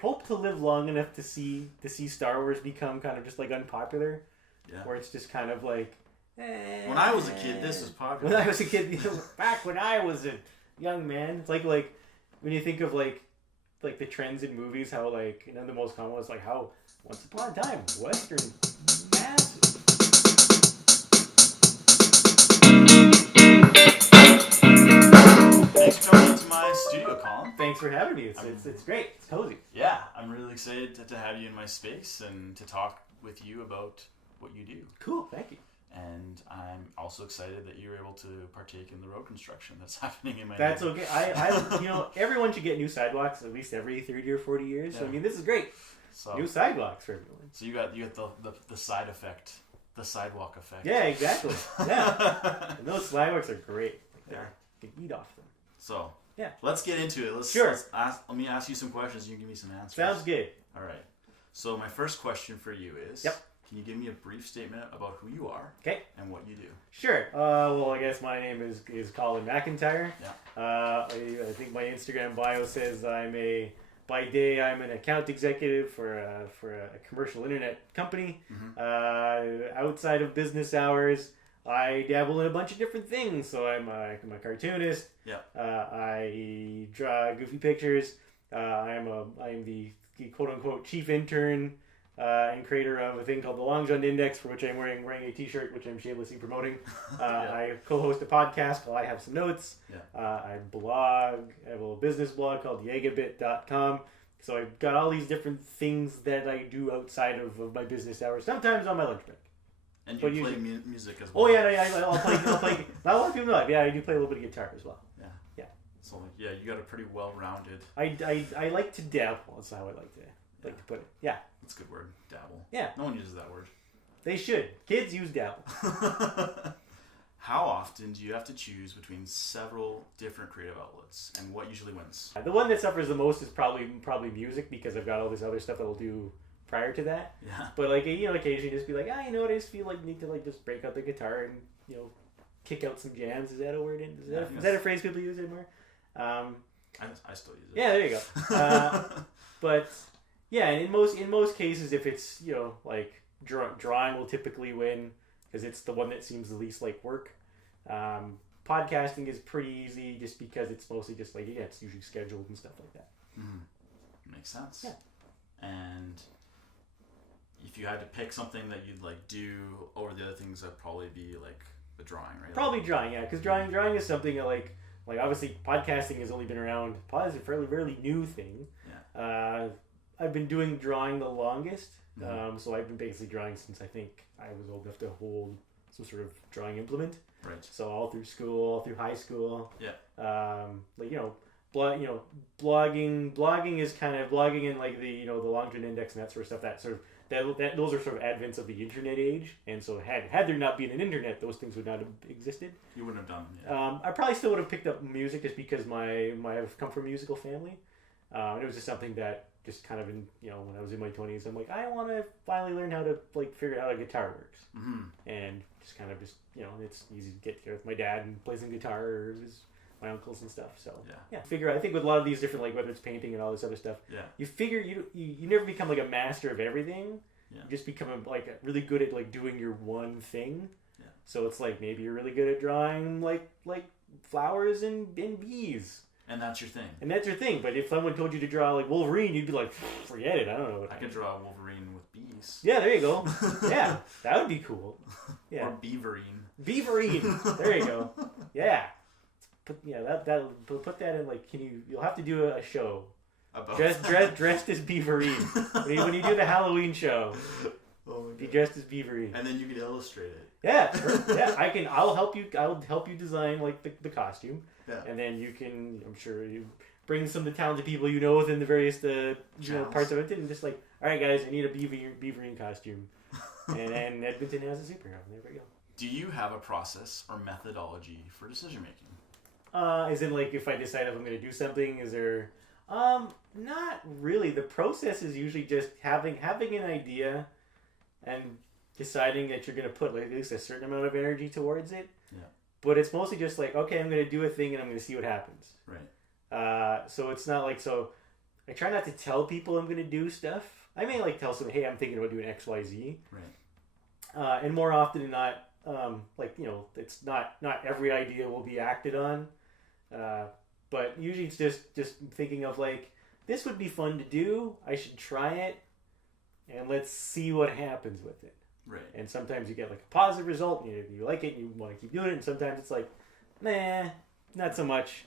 hope to live long enough to see Star Wars become kind of just like unpopular. Yeah. Where it's just kind of like. When I was a kid, this was popular. When I was a kid, back when I was a young man, it's like when you think of like the trends in movies, how like the most common was like how once upon a time Western massive. Thanks for coming into my studio, Colin. Thanks for having me. It's great. It's cozy. Yeah, I'm really excited to have you in my space and to talk with you about what you do. Cool. Thank you. And I'm also excited that you were able to partake in the road construction that's happening in my That's neighborhood. okay. I everyone should get new sidewalks at least every 30 or 40 years. Yeah. So I mean, this is great. So, new sidewalks for everyone. So you got the side effect, the sidewalk effect. Yeah, exactly. Yeah. And those sidewalks are great. Like you can eat off them. So yeah, let's get into it. Let me ask you some questions. You can give me some answers. Sounds good. All right. So my first question for you is. Yep. Can you give me a brief statement about who you are and what you do? Sure. Well, I guess my name is Colin MacIntyre. Yeah. I think my Instagram bio says by day I'm an account executive for a commercial internet company. Mm-hmm. Outside of business hours, I dabble in a bunch of different things. So I'm a cartoonist. Yeah. I draw goofy pictures. I'm the quote unquote chief intern. And creator of a thing called the Long John Index, for which I'm wearing a t-shirt, which I'm shamelessly promoting. I co-host a podcast called I Have Some Notes. Yeah. I blog. I have a little business blog called yegabit.com. So I've got all these different things that I do outside of my business hours, sometimes on my lunch break. And you play music as well. Oh, yeah, I'll play. Not a lot of people know it. Yeah, I do play a little bit of guitar as well. Yeah. Yeah. So, you got a pretty well-rounded... I like to dabble. That's how I like to put it. Yeah. That's a good word, dabble. Yeah. No one uses that word. They should. Kids use dabble. How often do you have to choose between several different creative outlets, and what usually wins? The one that suffers the most is probably music, because I've got all this other stuff that I'll do prior to that. Yeah. But occasionally just be like, you know what, I just feel like I need to just break out the guitar and kick out some jams. Is that a word? Is that a phrase people use anymore? I still use it. Yeah, there you go. But yeah, and in most cases, if it's drawing will typically win because it's the one that seems the least like work. Podcasting is pretty easy just because it's mostly just it's usually scheduled and stuff like that. Mm-hmm. Makes sense. Yeah. And if you had to pick something that you'd do over the other things, that'd probably be the drawing, right? Probably drawing, yeah, because drawing is something that obviously podcasting has only been around. Pod is a fairly new thing. Yeah. I've been doing drawing the longest. Mm-hmm. So I've been basically drawing since I think I was old enough to hold some sort of drawing implement. Right. So all through school, all through high school. Yeah. Blogging is kind of blogging in the Long John Index and that sort of stuff. That those are sort of advents of the internet age, and so had there not been an internet, those things would not have existed. You wouldn't have done them. Yeah. I probably still would have picked up music just because I've come from a musical family. It was just something that just kind of when I was in my 20s, I'm like, I want to finally learn how to figure out how a guitar works. Mm-hmm. And just kind of it's easy to get together with my dad and play some guitar, or my uncles and stuff. So I think with a lot of these different whether it's painting and all this other stuff, you figure you never become a master of everything. Yeah. You just become really good at doing your one thing. Yeah. So it's maybe you're really good at drawing like flowers and bees. And that's your thing. But if someone told you to draw Wolverine, you'd be like, forget it. I don't know. I could draw a Wolverine with bees. Yeah, there you go. Yeah, that would be cool. Yeah. Or Beaverine. Beaverine. There you go. Yeah. Put that in you'll have to do a show. About dressed as Beaverine. when you do the Halloween show. Be dressed as Beaverine. And then you could illustrate it. Yeah. I'll help you design the costume. Yeah. And then you can, I'm sure you bring some of the talented people within the various parts of it, and just all right guys, I need a Beaverine costume. And Edmonton has a superhero. There we go. Do you have a process or methodology for decision making? As in if I decide if I'm going to do something, is there not really. The process is usually just having an idea and deciding that you're going to put at least a certain amount of energy towards it. Yeah. But it's mostly just okay, I'm going to do a thing and I'm going to see what happens. Right. So it's not I try not to tell people I'm going to do stuff. I may like tell someone, hey, I'm thinking about doing X, Y, Z. Right. And more often than not, it's not every idea will be acted on. But usually it's just thinking of like, this would be fun to do. I should try it, and let's see what happens with it. Right. And sometimes you get like a positive result, and you like it, and you want to keep doing it. And sometimes it's like, nah, not so much.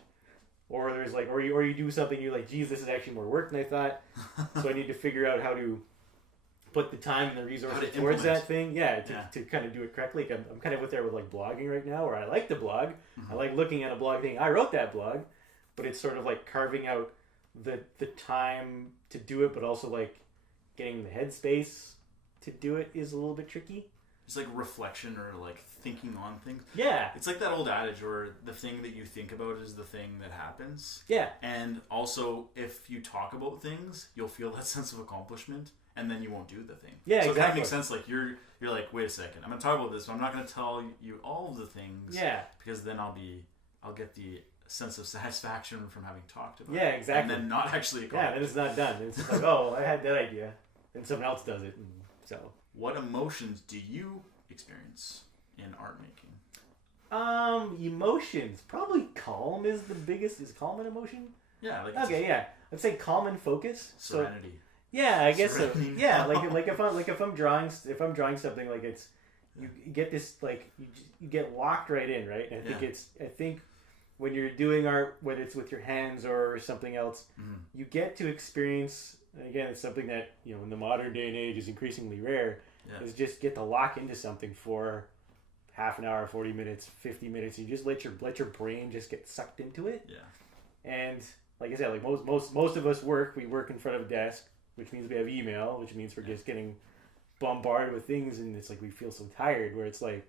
Or there's like, or you do something, you're like, geez, this is actually more work than I thought. So I need to figure out how to put the time and the resources towards that thing. To kind of do it correctly. I'm kind of with there with like blogging right now, where I like the blog. I like looking at a blog thing. I wrote that blog, but it's sort of like carving out the time to do it, but also like getting the headspace to do it is a little bit tricky. It's like reflection or like thinking on things. Yeah. It's like that old adage where the thing that you think about is the thing that happens. Yeah. And also, if you talk about things, you'll feel that sense of accomplishment, and then you won't do the thing. Yeah, so exactly. it kind of makes sense. Like you're like, wait a second, I'm going to talk about this, but I'm not going to tell you all of the things. Yeah. Because then I'll get the sense of satisfaction from having talked about it. Yeah, exactly. And then not actually accomplish. Yeah, then it's not done. It's like, oh, I had that idea, and someone else does it, and so. What emotions do you experience in art making? Emotions. Probably calm is the biggest. Is calm an emotion? Yeah. Like okay, yeah. I'd say calm and focus. Serenity. So, yeah, I guess Serenity. so. Yeah, like if I'm drawing something, like it's you get this like you get locked right in, right? And I think when you're doing art, whether it's with your hands or something else, you get to experience. And again, it's something that in the modern day and age is increasingly rare. Yeah. Is just get to lock into something for half an hour, 40 minutes, 50 minutes. You just let your brain just get sucked into it. Yeah. And like I said, like most of us we work in front of a desk, which means we have email, which means we're just getting bombarded with things, and it's like we feel so tired. Where it's like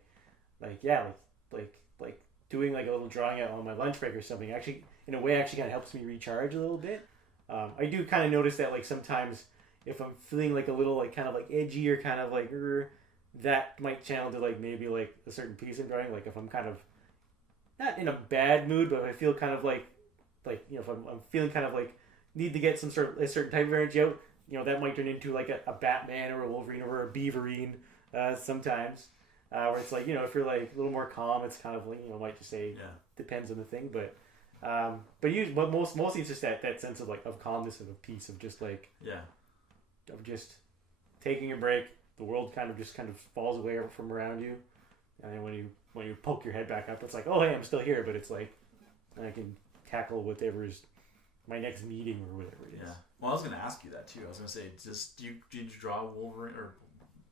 doing like a little drawing out on my lunch break or something. Actually, in a way, actually kind of helps me recharge a little bit. I do kind of notice that like sometimes if I'm feeling like a little like kind of like edgy or kind of like that might channel to like maybe like a certain piece I'm drawing. Like if I'm kind of not in a bad mood, but I feel kind of like if I'm feeling kind of like need to get some sort of a certain type of energy out, that might turn into like a Batman or a Wolverine or a Beaverine sometimes. Where it's like if you're like a little more calm, it's kind of like might just say depends on the thing, but mostly it's just that sense of like of calmness and of peace of just like of just taking a break. The world kind of falls away from around you, and then when you poke your head back up, it's like, oh hey, I'm still here, but it's like I can tackle whatever's my next meeting or whatever it is. Yeah. Well, I was going to ask you that too. I was going to say, did you draw Wolverine or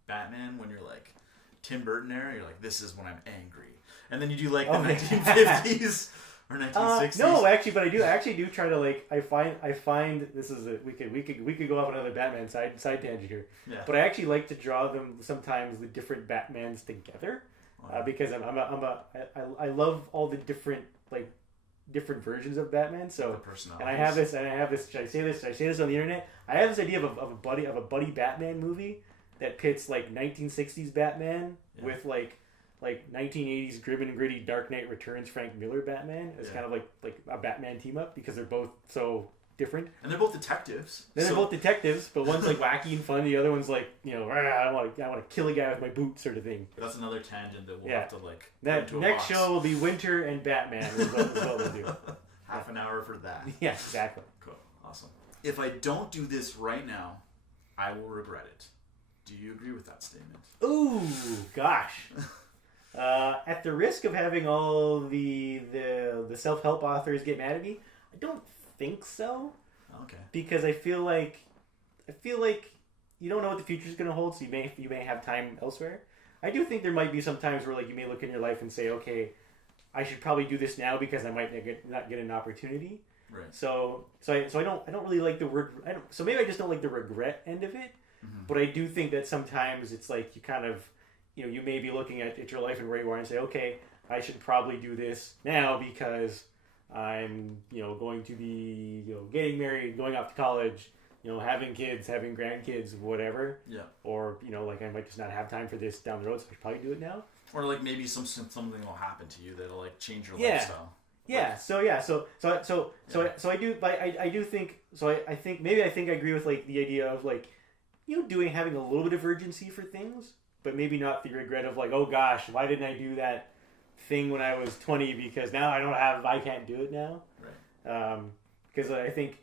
Batman when you're like Tim Burton era? You're like, this is when I'm angry, and then you do like the 1950s. Or 1960s? No, actually, but I actually do try to like. I find this is we could go off another Batman side tangent here. Yeah. But I actually like to draw them sometimes the different Batmans together, because I love all the different versions of Batman. So and I have this. Should I say this on the internet? I have this idea of a buddy Batman movie that pits like 1960s Batman with like 1980s grim and gritty Dark Knight Returns Frank Miller Batman. It's kind of like a Batman team up because they're both so different. And they're both detectives. They're both detectives, but one's like wacky and fun. The other one's like I want to kill a guy with my boot sort of thing. That's another tangent that we'll have to like. That next show will be Winter and Batman. Is what we'll do. Half an hour for that. Yeah, exactly. Cool. Awesome. If I don't do this right now, I will regret it. Do you agree with that statement? Ooh, gosh. At the risk of having all the self-help authors get mad at me, I don't think so. Okay. Because I feel like you don't know what the future is going to hold, so you may have time elsewhere. I do think there might be some times where like you may look in your life and say, okay, I should probably do this now because I might not get an opportunity. Right. So I don't really like the word. So maybe I just don't like the regret end of it. Mm-hmm. But I do think that sometimes it's like you kind of, you may be looking at your life and where you are and say, okay, I should probably do this now because I'm, going to be, getting married, going off to college, having kids, having grandkids, whatever. Yeah. Or, like I might just not have time for this down the road, so I should probably do it now. Or like maybe something will happen to you that'll like change your lifestyle. Yeah. So I do. I do think. So I think maybe I agree with like the idea of like, having a little bit of urgency for things, but maybe not the regret of like, oh gosh, why didn't I do that thing when I was 20? Because now I can't do it now. Right. Because I think,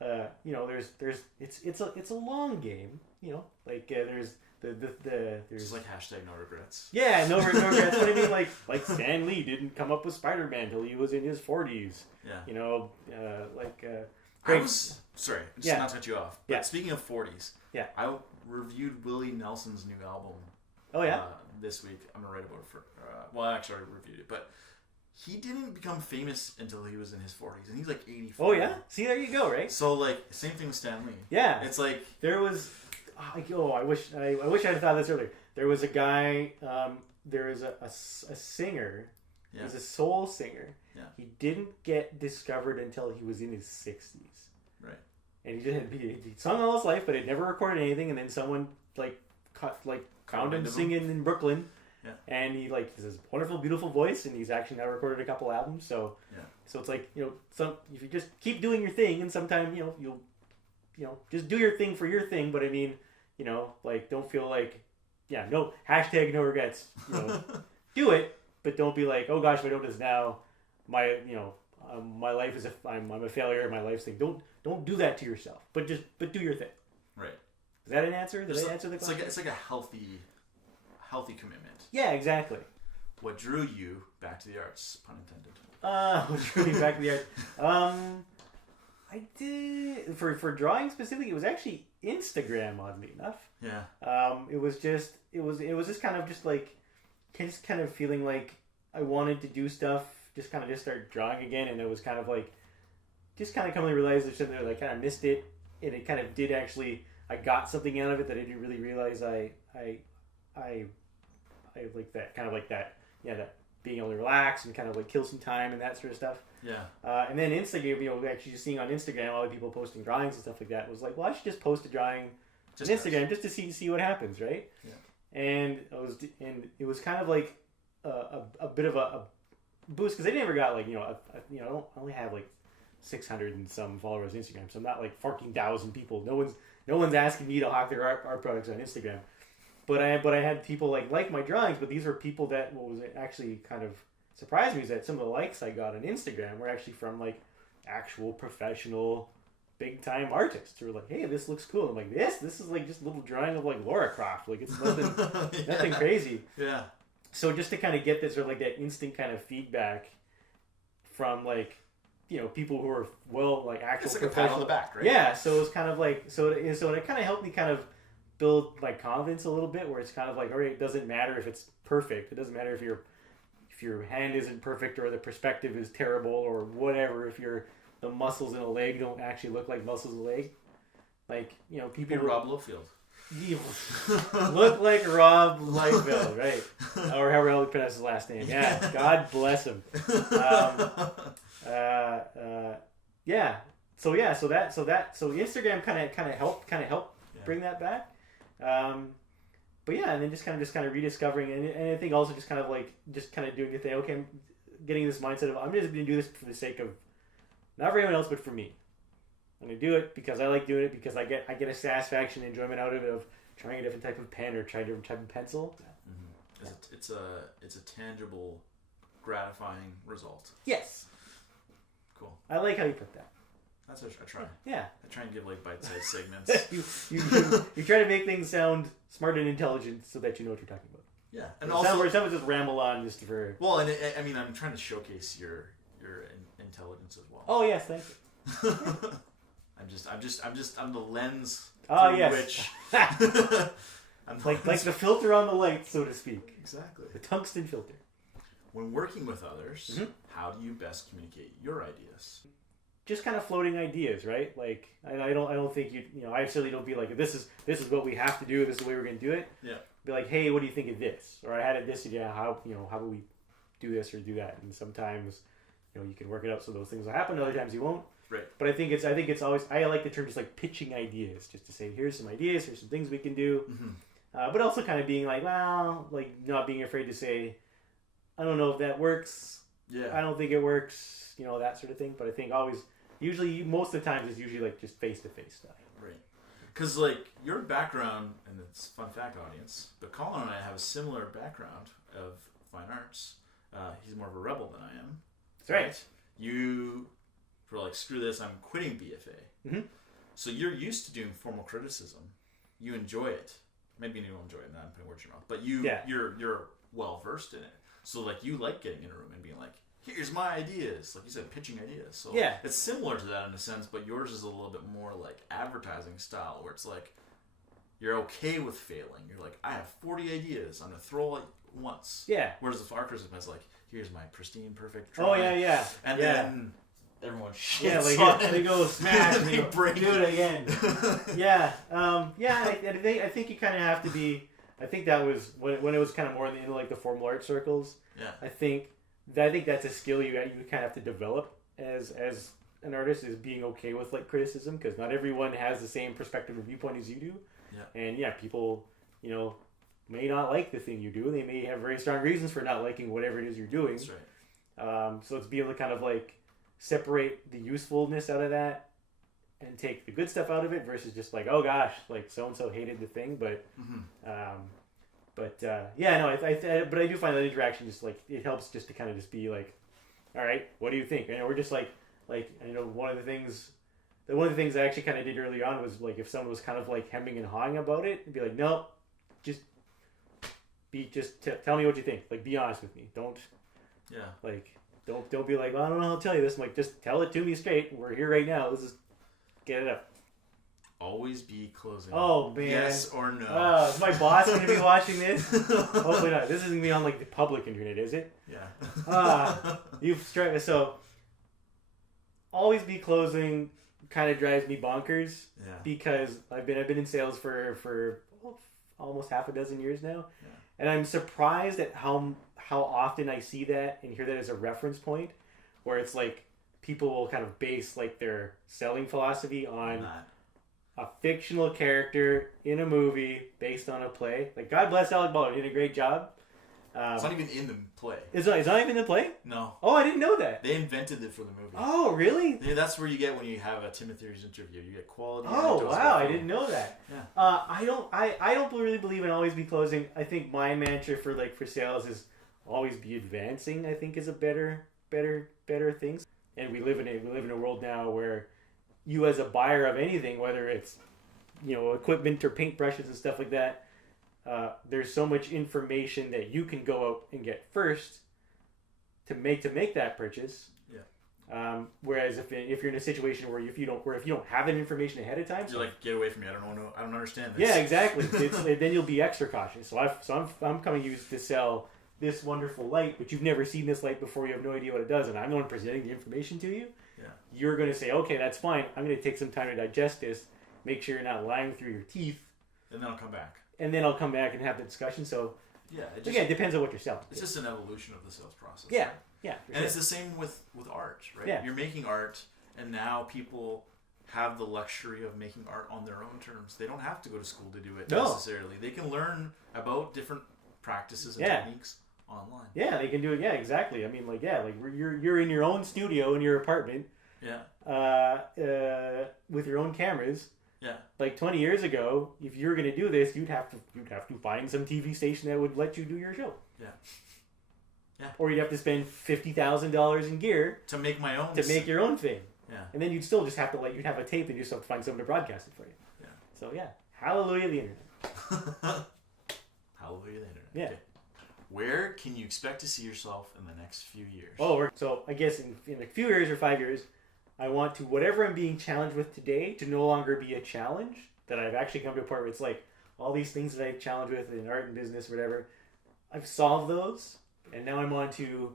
it's a long game. There's there's just like hashtag no regrets. Yeah, no regrets. But I mean, like Stan Lee didn't come up with Spider-Man till he was in his 40s. Yeah. Greg, sorry, just not to cut you off. But yeah. Speaking of 40s, yeah, I reviewed Willie Nelson's new album. Oh yeah. This week, I'm gonna write about it for. I actually already reviewed it, but he didn't become famous until he was in his 40s, and he's like 84. Oh yeah. See, there you go, right? So like, same thing with Stan Lee. Yeah. It's like there was. I wish I had thought of this earlier. There was a guy. There was a singer. Yeah. He's a soul singer. Yeah. He didn't get discovered until he was in his 60s. Right. And he sung all his life, but had never recorded anything. And then someone found him singing in Brooklyn. Yeah. And he has this wonderful, beautiful voice, and he's actually now recorded a couple albums. So yeah. So it's like, if you just keep doing your thing, and sometime you'll just do your thing for your thing. But I mean, don't feel like, no hashtag no regrets. Do it, but don't be like, oh gosh, if I don't do this now, my life is I'm a failure. My life's thing. Don't do that to yourself. But do your thing. Right. Is that an answer? Did I answer the question? It's like a healthy commitment. Yeah, exactly. What drew you back to the arts? Pun intended. What drew me back to the arts? I did for drawing specifically. It was actually Instagram, oddly enough. Yeah. It was just kind of feeling like I wanted to do stuff. Just start drawing again, and it was kind of like, just kind of coming to realize that I kind of missed it, and it kind of did actually. I got something out of it that I didn't really realize I like that, kind of like that, that being able to relax and kind of like kill some time and that sort of stuff. Yeah. And then Instagram, actually just seeing on Instagram all the people posting drawings and stuff like that, was like, well, I should just post a drawing on Instagram just to see what happens, right? Yeah. And it was kind of like a bit of a boost, because I never got like I only have like 600 and some followers on Instagram, so I'm not like 14,000 people. No one's asking me to hawk their art products on Instagram. But I had people like my drawings, but these were people that, what was actually kind of surprised me is that some of the likes I got on Instagram were actually from like actual professional big time artists who were like, hey, this looks cool. I'm like, this is like just a little drawing of like Laura Croft. Like, it's nothing nothing crazy. Yeah. So just to kind of get this sort of like that instant kind of feedback from like, people who are like actual it's like professional. a pat on the back, right? Yeah, so it was kind of like, so it kind of helped me kind of build my confidence a little bit, where it's kind of like, all right, it doesn't matter if it's perfect. It doesn't matter if your hand isn't perfect, or the perspective is terrible, or whatever. If the muscles in a leg don't actually look like muscles in a leg, like people. Rob Liefeld. Look like Rob Liefeld, right? Or however you pronounce his last name. Yeah, God bless him. Yeah. So Instagram kind of helped bring that back. But yeah, and then just kind of rediscovering, and I think also just kind of doing the thing. Okay, I'm getting this mindset of, I'm just going to do this for the sake of, not for anyone else, but for me. I'm going to do it because I like doing it, because I get a satisfaction and enjoyment out of it, of trying a different type of pen or trying a different type of pencil. Mm-hmm. It's a tangible, gratifying result. Yes. Cool. I like how you put that. That's what I try. Yeah. I try and give like bite-sized segments. you try to make things sound smart and intelligent so that you know what you're talking about. Yeah, and also some just ramble on just for. Well, and I mean, I'm trying to showcase your intelligence as well. Oh yes, thank you. I'm the lens. Oh yes. Which I'm like the filter on the light, so to speak. Exactly. The tungsten filter. When working with others, how do you best communicate your ideas? Just kind of floating ideas, right? Like I don't think I certainly don't be like, this is what we have to do. This is the way we're going to do it. Yeah. Be like, hey, what do you think of this? Or I had this idea. How would we do this or do that? And sometimes you can work it out so those things will happen. Other times you won't. Right. But I think it's always, I like the term just like pitching ideas, just to say, here's some ideas, here's some things we can do. Mm-hmm. But also kind of being like, well, like not being afraid to say, I don't know if that works. Yeah. I don't think it works, you know, that sort of thing. But I think usually, most of the times, it's usually like just face-to-face stuff. Right. Because, like, your background, and it's fun fact, audience, but Colin and I have a similar background of fine arts. He's more of a rebel than I am. That's right. You were like, screw this, I'm quitting BFA. Mm-hmm. So you're used to doing formal criticism. You enjoy it. Maybe you don't enjoy it, I'm putting words in your mouth. But you're well-versed in it. So, like, you like getting in a room and being like, here's my ideas. Like you said, pitching ideas. So it's similar to that in a sense, but yours is a little bit more like advertising style, where it's like, you're okay with failing. You're like, I have 40 ideas. I'm going to throw it once. Yeah. Whereas the art criticism is like, here's my pristine, perfect drawing. Oh, yeah. And then everyone shits yeah, like on it. They go smash and they break do it again. I think you kind of have to be. I think that was when it was kind of more in like the formal art circles. Yeah. I think that's a skill you kind of have to develop as an artist, is being okay with like criticism, because not everyone has the same perspective or viewpoint as you do. Yeah. And people, you know, may not like the thing you do. They may have very strong reasons for not liking whatever it is you're doing. That's right. So it's being able to kind of like separate the usefulness out of that and take the good stuff out of it, versus just like, oh gosh, like so and so hated the thing, but but I do find that interaction just like, it helps just to kind of just be like, all right, what do you think? And we're just like you know, one of the things I actually kind of did early on was like, if someone was kind of like hemming and hawing about it, and be like, no, just tell me what you think. Like, be honest with me. Don't be like, well, I don't know how to tell you this. I'm like, just tell it to me straight. We're here right now. Let's just get it up. Always be closing. Oh, man. Yes or no. Is my boss going to be watching this? Hopefully not. This isn't going to be on like the public internet, is it? Yeah. You've struck. So, always be closing kind of drives me bonkers. Yeah. Because I've been in sales for almost half a dozen years now. Yeah. And I'm surprised at how often I see that and hear that as a reference point, where it's like people will kind of base like their selling philosophy on a fictional character in a movie based on a play. Like, God bless Alec Baldwin, he did a great job. It's not even in the play. It's not even in the play? No. Oh, I didn't know that. They invented it for the movie. Oh, really? Yeah, that's where you get when you have a timotheories interview. You get quality. Oh, wow! I didn't know that. Yeah. I don't really believe in always be closing. I think my mantra for sales is always be advancing. I think is a better thing. And we live in a world now where you, as a buyer of anything, whether it's, you know, equipment or paintbrushes and stuff like that, there's so much information that you can go out and get first to make that purchase. Yeah. Whereas if you're in a situation where if you don't have that information ahead of time, you're like, get away from me. I don't understand this. Yeah, exactly. Then you'll be extra cautious. So I'm coming used to sell this wonderful light, but you've never seen this light before. You have no idea what it does, and I'm the one presenting the information to you. Yeah. You're going to say, okay, that's fine. I'm going to take some time to digest this, make sure you're not lying through your teeth, and then I'll come back. And then I'll come back and have the discussion. So yeah, it depends on what you're selling. It's just an evolution of the sales process. Yeah, right? Yeah. And it's the same with art, right? Yeah. You're making art, and now people have the luxury of making art on their own terms. They don't have to go to school to do it necessarily. They can learn about different practices and techniques online. Yeah, they can do it. Yeah, exactly. I mean, you're in your own studio in your apartment. Yeah. With your own cameras. Yeah. Like 20 years ago, if you were going to do this, you'd have to find some TV station that would let you do your show. Yeah. Yeah. Or you'd have to spend $50,000 in gear to make my own. To make your own thing. Yeah. And then you'd still just have to you'd have a tape and you just have to find someone to broadcast it for you. Yeah. So yeah, hallelujah the internet. Hallelujah the internet. Yeah. Okay. Where can you expect to see yourself in the next few years? So I guess in a few years or 5 years, I want to, whatever I'm being challenged with today, to no longer be a challenge. That I've actually come to a point where it's like all these things that I've challenged with in art and business, whatever, I've solved those, and now I'm on to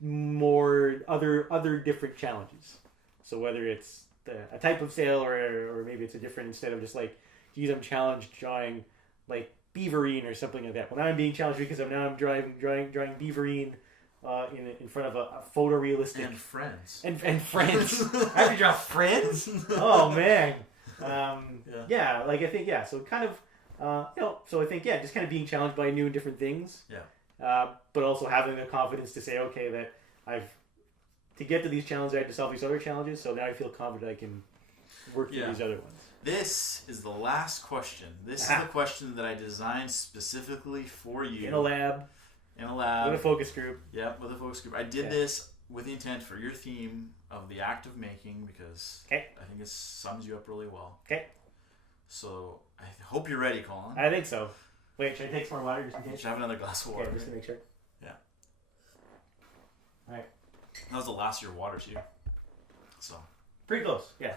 more other different challenges. So whether it's a type of sale or maybe it's a different, instead of just like, geez, I'm challenged drawing like beaverine or something like that. Well, now I'm being challenged because I'm drawing beaverine in front of a photorealistic and friends and friends. I have to draw friends. Oh man. I think so kind of so I think just kind of being challenged by new and different things. Yeah. but also having the confidence to say, okay, that to get to these challenges, I had to solve these other challenges, so now I feel confident I can work through these other ones. This is the last question. This is the question that I designed specifically for you. In a lab. With a focus group. Yeah, with a focus group. I did this with the intent for your theme of the act of making, because I think it sums you up really well. Okay. So I hope you're ready, Colin. I think so. Wait, should I take some more water just in case? Should I have another glass of water? Okay, just to make sure. Yeah. Alright. That was the last of your water too. So. Pretty close, yeah.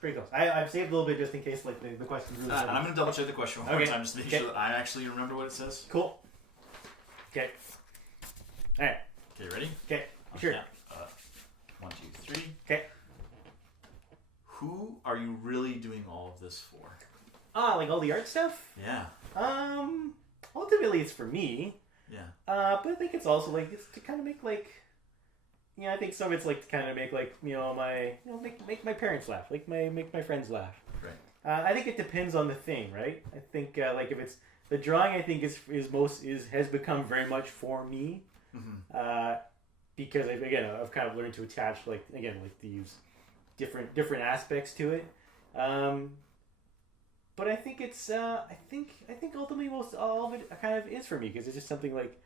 Pretty close. I've saved a little bit just in case like the question's really and I'm going to double check the question one more time just to make sure that I actually remember what it says. Cool. Okay. Alright. Okay, ready? Okay. Sure. 1, 2, 3. Okay. Who are you really doing all of this for? Like all the art stuff? Yeah. Ultimately it's for me. Yeah. But I think it's also like it's to kind of make like, I think some of it's like to kind of make like make my parents laugh, like make my friends laugh. Right. I think it depends on the thing, right? I think like if it's the drawing, I think has become very much for me. Mm-hmm. Because I've kind of learned to attach like to use different aspects to it. But I think it's I think ultimately most all of it kind of is for me, because it's just something like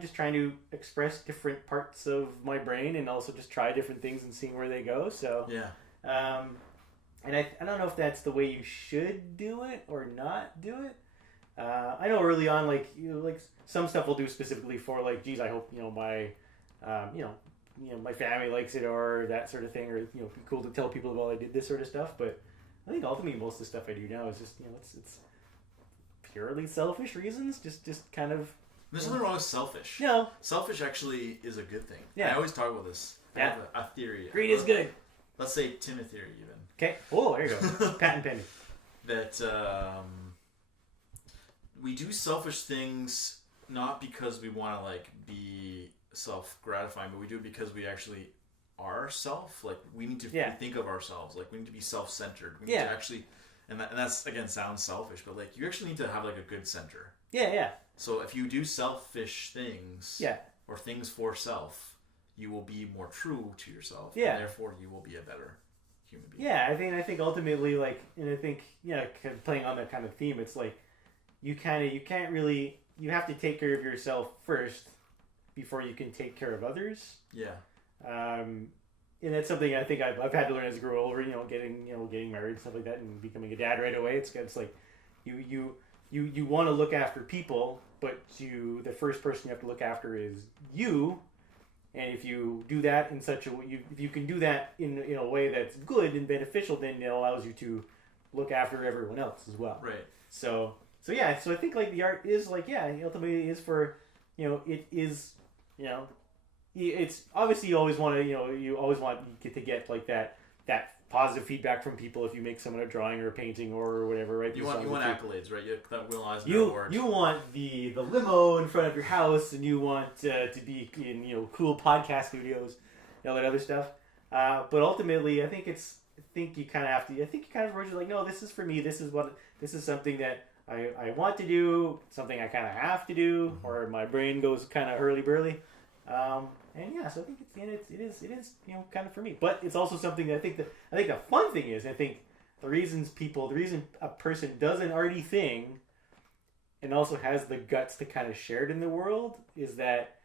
just trying to express different parts of my brain and also just try different things and seeing where they go. So yeah. And I don't know if that's the way you should do it or not do it. I know early on, like some stuff we'll do specifically for like, geez, I hope my my family likes it or that sort of thing, or it'd be cool to tell people about I did this sort of stuff. But I think ultimately most of the stuff I do now is just it's purely selfish reasons, just kind of. There's nothing wrong with selfish. No, selfish actually is a good thing. Yeah, I always talk about this. I have a theory. Greed is good. Let's say timotheory even. Okay. Oh, there you go. Patent pending. That we do selfish things not because we want to like be self-gratifying, but we do it because we actually are self. Like we need to think of ourselves. Like we need to be self-centered. We need to actually, and that's again sounds selfish, but like you actually need to have like a good center. Yeah, yeah. So if you do selfish things, or things for self, you will be more true to yourself. Yeah. And therefore, you will be a better human being. Yeah, I think ultimately, like, and I think playing on that kind of theme, it's like you have to take care of yourself first before you can take care of others. Yeah. And that's something I think I've had to learn as I grow older. Getting married and stuff like that, and becoming a dad right away. It's like you want to look after people, but the first person you have to look after is you. And if you do that in such a way, if you can do that in a way that's good and beneficial, then it allows you to look after everyone else as well. Right. So I think like the art is like ultimately is for it is it's obviously you always want to get like that positive feedback from people if you make someone a drawing or a painting or whatever, right? You want accolades, right? That Will Eisner award. You want the limo in front of your house, and you want to be in cool podcast studios, that other stuff. But ultimately, I think you kind of approach it like, no, this is for me. This is something that I want to do, something I kind of have to do, or my brain goes kind of hurly-burly. So I think it is kind of for me, but it's also something that I think the fun thing is, I think the reason a person does an arty thing and also has the guts to kind of share it in the world is that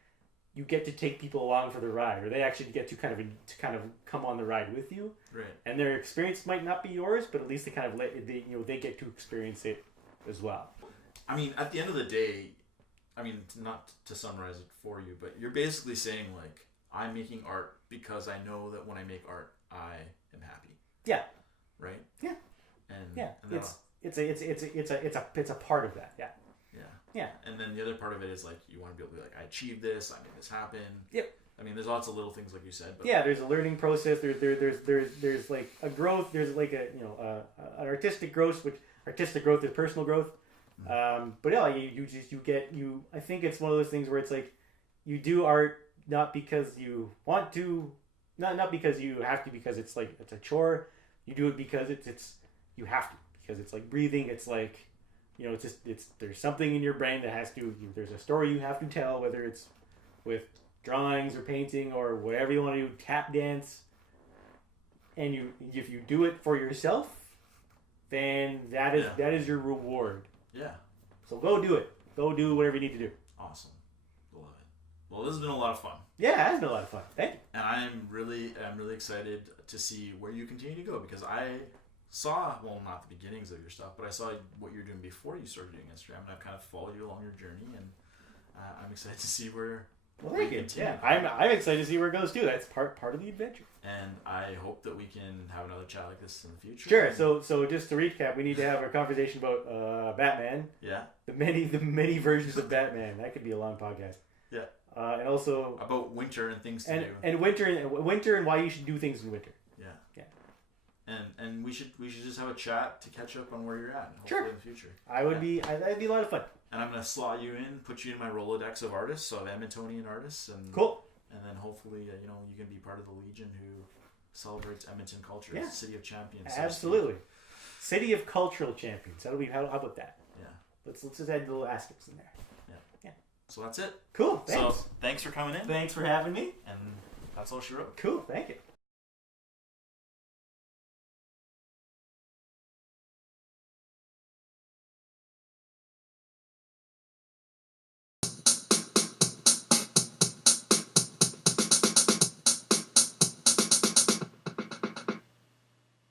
you get to take people along for the ride, or they actually get to kind of come on the ride with you. Right. And their experience might not be yours, but at least they kind of they get to experience it as well. I mean, at the end of the day, not to summarize it for you, but you're basically saying like, I'm making art because I know that when I make art, I am happy. Yeah. Right. Yeah. And it's a part of that. Yeah. Yeah. Yeah. And then the other part of it is like, you want to be able to be like, I achieved this, I made this happen. Yep. I mean, there's lots of little things like you said. But there's a learning process. There's like a growth. There's like an artistic growth, which artistic growth is personal growth. But yeah, I think it's one of those things where it's like you do art not because you want to, not because you have to, because it's like it's a chore. You do it because it's you have to, because it's like breathing. It's like there's something in your brain that has to. There's a story you have to tell, whether it's with drawings or painting or whatever you want to do, tap dance. And if you do it for yourself, then that is your reward. Yeah. So go do it. Go do whatever you need to do. Awesome. Love it. Well, this has been a lot of fun. Yeah, it has been a lot of fun. Thank you. And I'm really excited to see where you continue to go, because I saw, well, not the beginnings of your stuff, but I saw what you're doing before you started doing Instagram, and I've kind of followed you along your journey, and I'm excited to see where. Well, thank you. Yeah, I'm excited to see where it goes too. That's part of the adventure. And I hope that we can have another chat like this in the future. Sure. So just to recap, we need to have a conversation about Batman. Yeah. The many versions of Batman. That could be a long podcast. Yeah. And also about winter and things to do. And winter and why you should do things in winter. Yeah. Yeah. And we should just have a chat to catch up on where you're at. Hopefully in the future. That'd be a lot of fun. And I'm gonna slot you in, put you in my Rolodex of artists, so of Edmontonian artists, and cool. And then hopefully, you can be part of the Legion who celebrates Edmonton culture. Yeah. It's City of Champions. Absolutely. City of Cultural Champions. How about that? Yeah. Let's just add little asterisks in there. Yeah. So that's it. Cool. Thanks. So thanks for coming in. Thanks for having me. And that's all she wrote. Cool. Thank you.